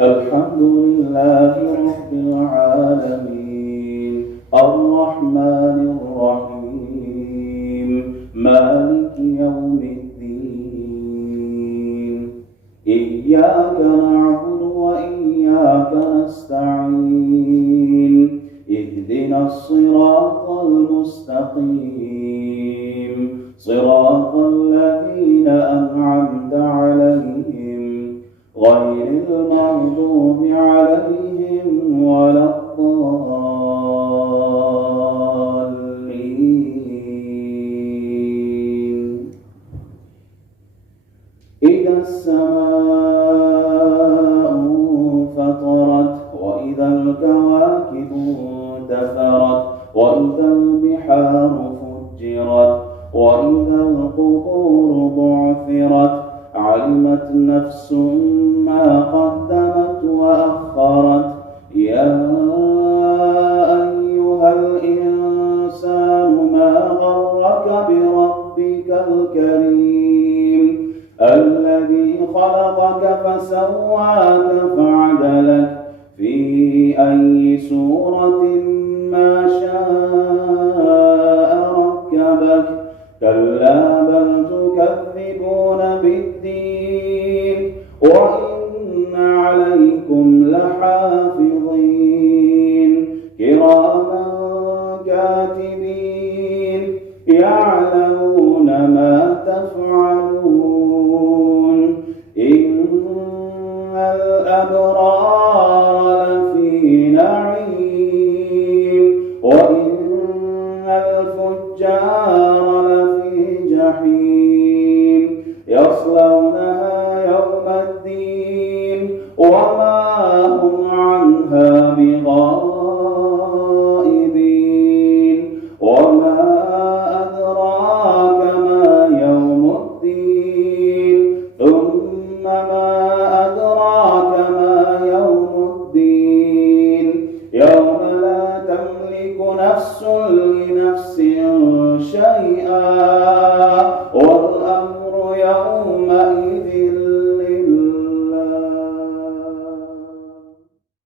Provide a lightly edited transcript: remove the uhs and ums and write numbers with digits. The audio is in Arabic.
الحمد لله رب العالمين الرحمن الرحيم مالك يوم الدين إياك نعبد وإياك نستعين اهدنا الصراط المستقيم صراط الذين أنعمت عليهم غير المغضوب عليهم ولا الضالين. إذا السماء انفطرت وإذا الكواكب انتثرت وإذا البحار فجرت وإذا القبور بعثرت علمت نفس ما قدمت وأخرت يا أيها الإنسان ما غرك بربك الكريم الذي خلقك فسواك فعدلك في أي سورة ما شاء ركبك كلا بل تكذبون بالدين وإن عليكم لحافظين كراما كاتبين يعلمون ما تفعلون إن الأبرار لفي نعيم وإن الفجار جحيم يصلونها يوم الدين وما هم عنها بغائبين وما أدراك ما يوم الدين ثم ما أدراك ما يوم الدين يوم لا تملك نفس لنفس شيئا